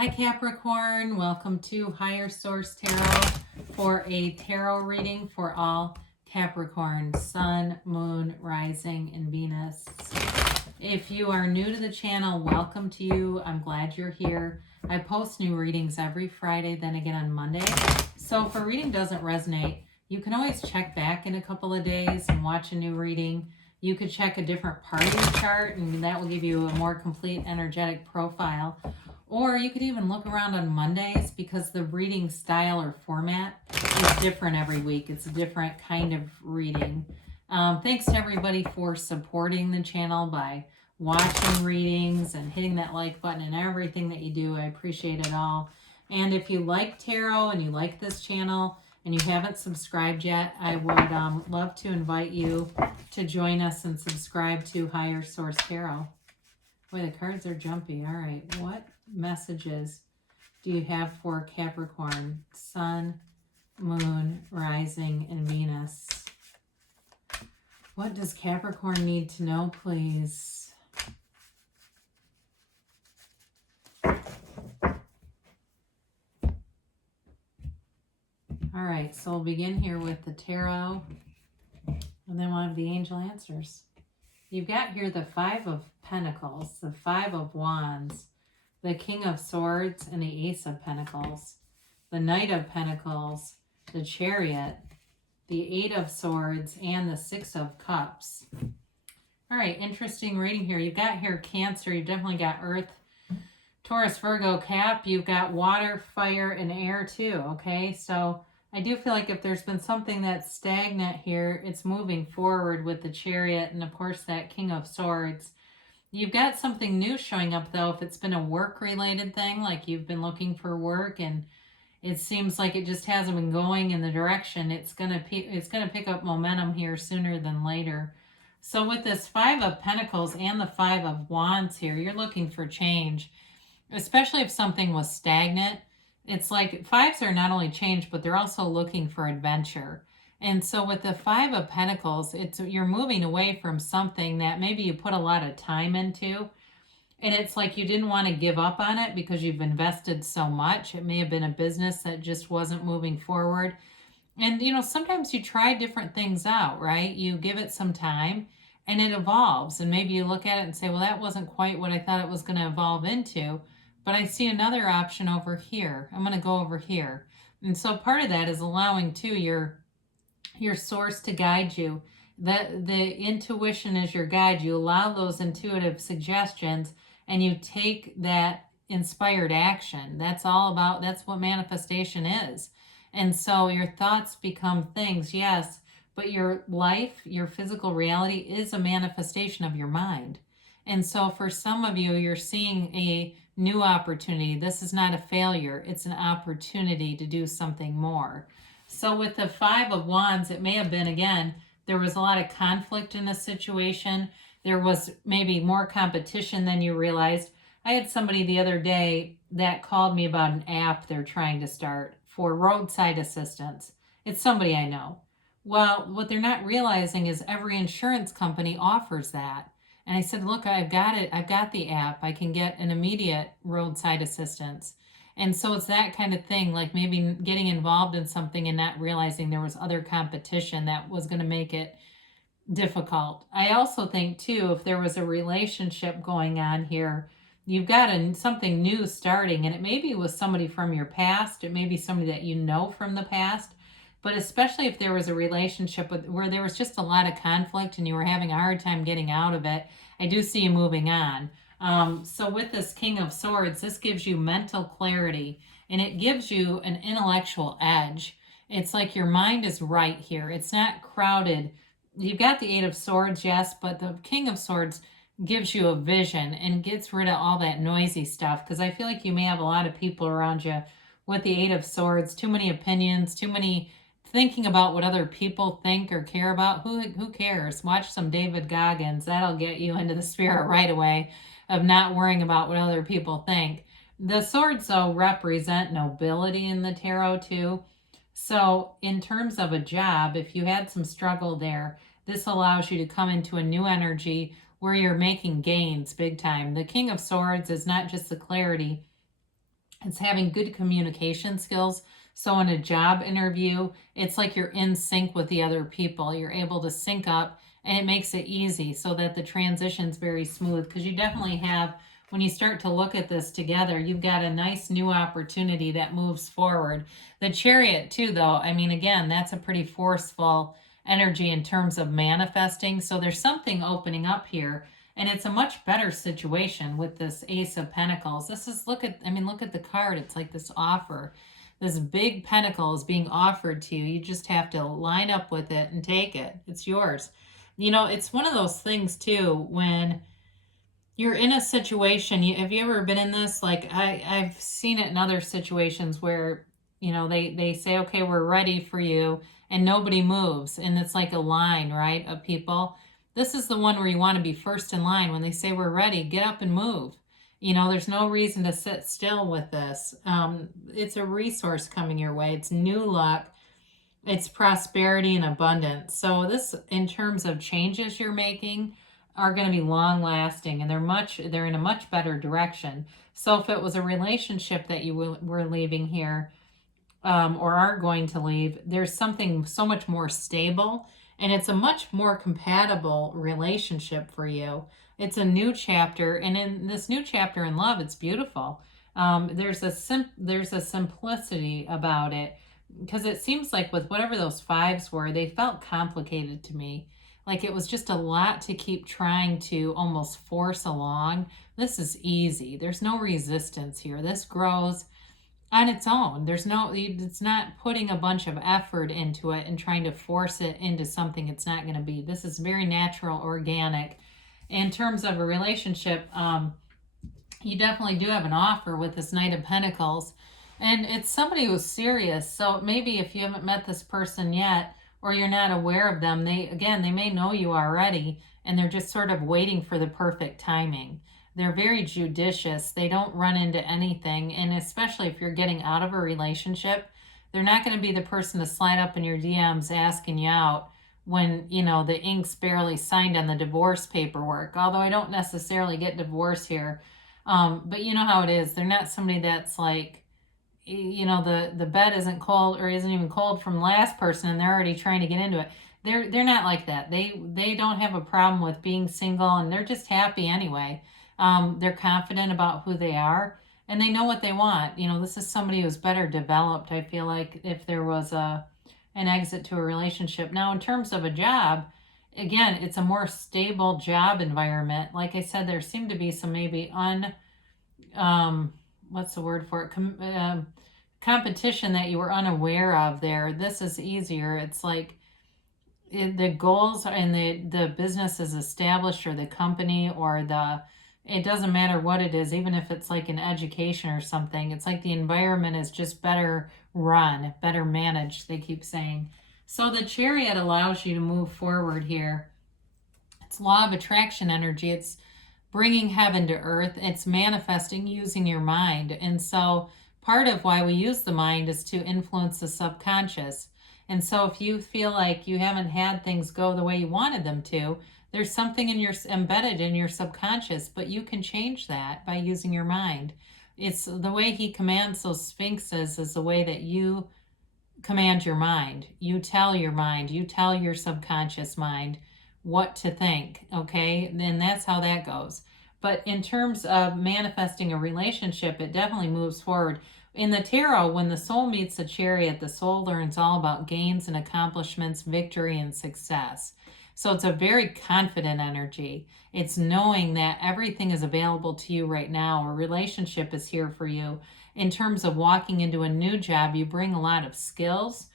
Hi Capricorn, welcome to Higher Source Tarot for a tarot reading for all Capricorn, Sun, Moon, Rising, and Venus. If you are new to the channel, welcome to you. I'm glad you're here. I post new readings every Friday, then again on Monday. So if a reading doesn't resonate, you can always check back in a couple of days and watch a new reading. You could check a different part of your chart and that will give you a more complete energetic profile. Or you could even look around on Mondays because the reading style or format is different every week. It's a different kind of reading. Thanks to everybody for supporting the channel by watching readings and hitting that like button and everything that you do. I appreciate it all. And if you like tarot and you like this channel and you haven't subscribed yet, I would love to invite you to join us and subscribe to Higher Source Tarot. Boy, the cards are jumpy. All right, what messages do you have for Capricorn, Sun, Moon, Rising, and Venus? What does Capricorn need to know, please? All right, so we'll begin here with the tarot, and then we'll have the angel answers. You've got here the Five of Pentacles, the Five of Wands, the King of Swords, and the Ace of Pentacles, the Knight of Pentacles, the Chariot, the Eight of Swords, and the Six of Cups. All right, interesting reading here. You've got here Cancer. You've definitely got Earth, Taurus, Virgo, Cap. You've got water, fire, and air too, okay? So I do feel like if there's been something that's stagnant here, it's moving forward with the Chariot and, of course, that King of Swords. You've got something new showing up, though, if it's been a work-related thing, like you've been looking for work and it seems like it just hasn't been going in the direction. It's gonna pick up momentum here sooner than later. So with this Five of Pentacles and the Five of Wands here, you're looking for change, especially if something was stagnant. It's like fives are not only change, but they're also looking for adventure. And so with the Five of Pentacles, you're moving away from something that maybe you put a lot of time into. And it's like you didn't want to give up on it because you've invested so much. It may have been a business that just wasn't moving forward. And, you know, sometimes you try different things out, right? You give it some time and it evolves. And maybe you look at it and say, well, that wasn't quite what I thought it was going to evolve into. But I see another option over here. I'm going to go over here. And so part of that is allowing too your source to guide you. The intuition is your guide. You allow those intuitive suggestions and you take that inspired action. That's what manifestation is. And so your thoughts become things, yes, but your life, your physical reality is a manifestation of your mind. And so for some of you, you're seeing a new opportunity. This is not a failure. It's an opportunity to do something more. So with the Five of Wands, it may have been, again, there was a lot of conflict in a situation. There was maybe more competition than you realized. I had somebody the other day that called me about an app they're trying to start for roadside assistance. It's somebody I know. Well, what they're not realizing is every insurance company offers that. And I said, look, I've got it. I've got the app. I can get an immediate roadside assistance. And so it's that kind of thing, like maybe getting involved in something and not realizing there was other competition that was going to make it difficult. I also think, too, if there was a relationship going on here, you've got something new starting, and it maybe was somebody from your past. It may be somebody that you know from the past. But especially if there was a relationship where there was just a lot of conflict and you were having a hard time getting out of it, I do see you moving on. So with this King of Swords, this gives you mental clarity and it gives you an intellectual edge. It's like your mind is right here. It's not crowded. You've got the Eight of Swords, yes, but the King of Swords gives you a vision and gets rid of all that noisy stuff, because I feel like you may have a lot of people around you with the Eight of Swords, too many opinions, too many thinking about what other people think or care about. Who cares? Watch some David Goggins. That'll get you into the spirit right away of not worrying about what other people think. The swords, though, represent nobility in the tarot, too. So in terms of a job, if you had some struggle there, this allows you to come into a new energy where you're making gains big time. The King of Swords is not just the clarity, It's having good communication skills. So in a job interview, it's like you're in sync with the other people. You're able to sync up, and it makes it easy so that the transition's very smooth, because you definitely have, when you start to look at this together, you've got a nice new opportunity that moves forward. The Chariot too, though, I mean, again, that's a pretty forceful energy in terms of manifesting. So there's something opening up here, and it's a much better situation with this Ace of Pentacles. This is, look at the card. It's like this offer. This big pentacle is being offered to you. You just have to line up with it and take it. It's yours. You know, it's one of those things too, when you're in a situation, have you ever been in this? Like I've seen it in other situations where, you know, they say, okay, we're ready for you, and nobody moves. And it's like a line, right, of people. This is the one where you want to be first in line. When they say we're ready, get up and move. You know, there's no reason to sit still with this. It's a resource coming your way. It's new luck. It's prosperity and abundance. So this, in terms of changes you're making, are going to be long lasting, and they're in a much better direction. So if it was a relationship that you were leaving here, or are going to leave, there's something so much more stable, and it's a much more compatible relationship for you. It's a new chapter, and in this new chapter in love, it's beautiful. There's a simplicity about it, because it seems like with whatever those fives were, they felt complicated to me. Like it was just a lot to keep trying to almost force along. This is easy. There's no resistance here. This grows on its own. It's not putting a bunch of effort into it and trying to force it into something it's not going to be. This is very natural, organic. In terms of a relationship, you definitely do have an offer with this Knight of Pentacles, and it's somebody who's serious. So maybe if you haven't met this person yet, or you're not aware of them, they may know you already, and they're just sort of waiting for the perfect timing. They're very judicious. They don't run into anything. And especially if you're getting out of a relationship, they're not going to be the person to slide up in your DMs asking you out when, you know, the ink's barely signed on the divorce paperwork. Although I don't necessarily get divorce here. But you know how it is. They're not somebody that's like, you know, the bed isn't cold, or isn't even cold from the last person, and they're already trying to get into it. They're not like that. They don't have a problem with being single, and they're just happy anyway. They're confident about who they are, and they know what they want. You know, this is somebody who's better developed, I feel like, if there was an exit to a relationship. Now, in terms of a job, again, it's a more stable job environment. Like I said, there seem to be some maybe what's the word for it? Competition that you were unaware of there. This is easier. It's like the goals and the business is established, or the company, or it doesn't matter what it is, even if it's like an education or something. It's like the environment is just better run, better managed, they keep saying. So the Chariot allows you to move forward here. It's law of attraction energy. It's bringing heaven to earth. It's manifesting using your mind. And so part of why we use the mind is to influence the subconscious. And so if you feel like you haven't had things go the way you wanted them to, there's something embedded in your subconscious, but you can change that by using your mind. It's the way he commands those sphinxes is the way that you command your mind. You tell your mind, you tell your subconscious mind what to think, okay? Then that's how that goes. But in terms of manifesting a relationship, it definitely moves forward. In the tarot, when the soul meets the Chariot, the soul learns all about gains and accomplishments, victory and success. So it's a very confident energy. It's knowing that everything is available to you right now. A relationship is here for you. In terms of walking into a new job, you bring a lot of skills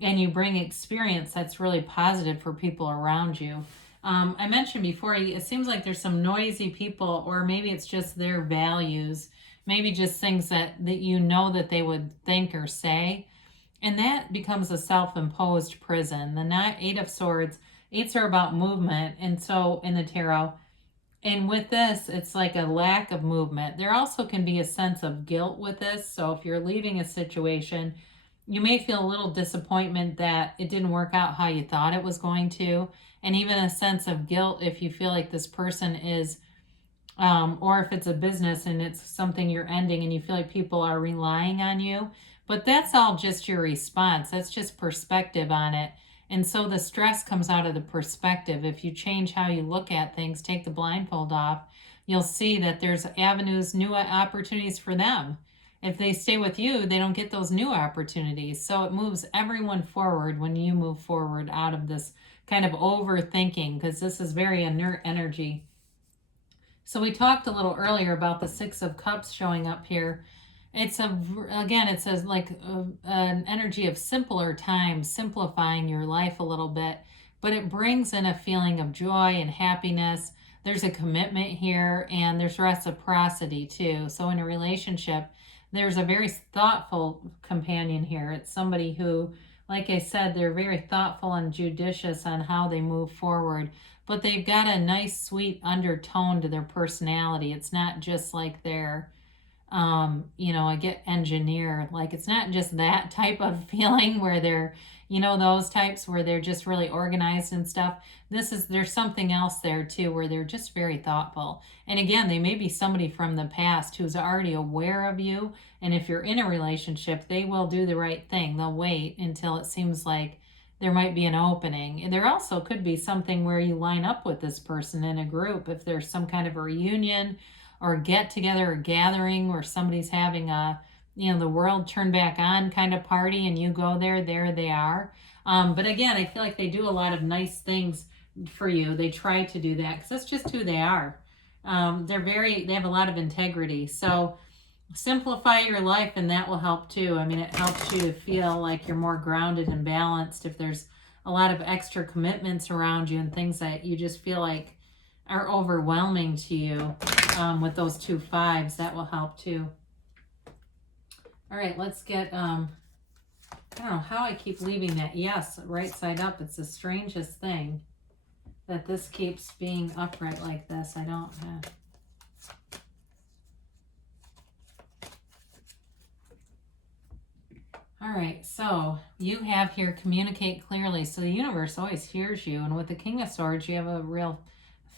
and you bring experience that's really positive for people around you. I mentioned before, it seems like there's some noisy people, or maybe it's just their values, maybe just things that you know that they would think or say. And that becomes a self-imposed prison. The Eight of Swords, eights are about movement. And so in the tarot, and with this, it's like a lack of movement. There also can be a sense of guilt with this. So if you're leaving a situation, you may feel a little disappointment that it didn't work out how you thought it was going to. And even a sense of guilt if you feel like this person is or if it's a business and it's something you're ending and you feel like people are relying on you. But that's all just your response. That's just perspective on it. And so the stress comes out of the perspective. If you change how you look at things, take the blindfold off, you'll see that there's avenues, new opportunities for them. If they stay with you, they don't get those new opportunities. So it moves everyone forward when you move forward out of this kind of overthinking, because this is very inert energy. So we talked a little earlier about the Six of Cups showing up here. It's an energy of simpler times, simplifying your life a little bit, but it brings in a feeling of joy and happiness. There's a commitment here, and there's reciprocity too. So in a relationship, there's a very thoughtful companion here. It's somebody who, like I said, they're very thoughtful and judicious on how they move forward, but they've got a nice, sweet undertone to their personality. It's not just like they're, I get engineer. Like, it's not just that type of feeling where they're, those types where they're just really organized and stuff. There's something else there too, where they're just very thoughtful. And again, they may be somebody from the past who's already aware of you. And if you're in a relationship, they will do the right thing. They'll wait until it seems like there might be an opening. And there also could be something where you line up with this person in a group. If there's some kind of a reunion or get together or gathering where somebody's having a, the world turned back on kind of party and you go there they are. But again, I feel like they do a lot of nice things for you. They try to do that because that's just who they are. They have a lot of integrity. So simplify your life, and that will help too. I mean, it helps you to feel like you're more grounded and balanced. If there's a lot of extra commitments around you and things that you just feel like are overwhelming to you, with those 2 5s, that will help too. All right, let's get, I don't know how I keep leaving that yes right side up. It's the strangest thing that this keeps being upright like this. I don't have. All right, so you have here communicate clearly. So the universe always hears you. And with the King of Swords, you have a real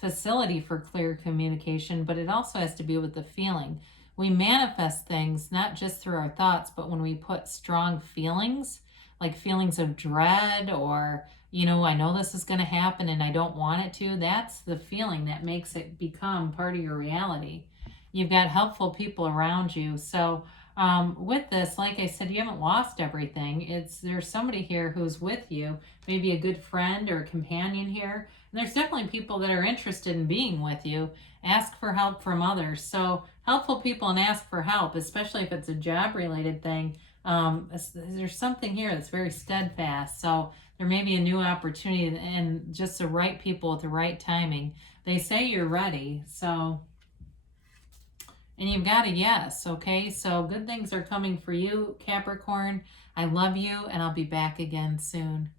facility for clear communication, but it also has to be with the feeling. We manifest things not just through our thoughts, but when we put strong feelings, like feelings of dread or, I know this is going to happen and I don't want it to, that's the feeling that makes it become part of your reality. You've got helpful people around you. So with this, like I said, you haven't lost everything. There's somebody here who's with you, maybe a good friend or a companion here. And there's definitely people that are interested in being with you. Ask for help from others. So helpful people and ask for help, especially if it's a job-related thing. There's something here that's very steadfast. So there may be a new opportunity and just the right people at the right timing. They say you're ready. So... and you've got a yes, okay? So good things are coming for you, Capricorn. I love you, and I'll be back again soon.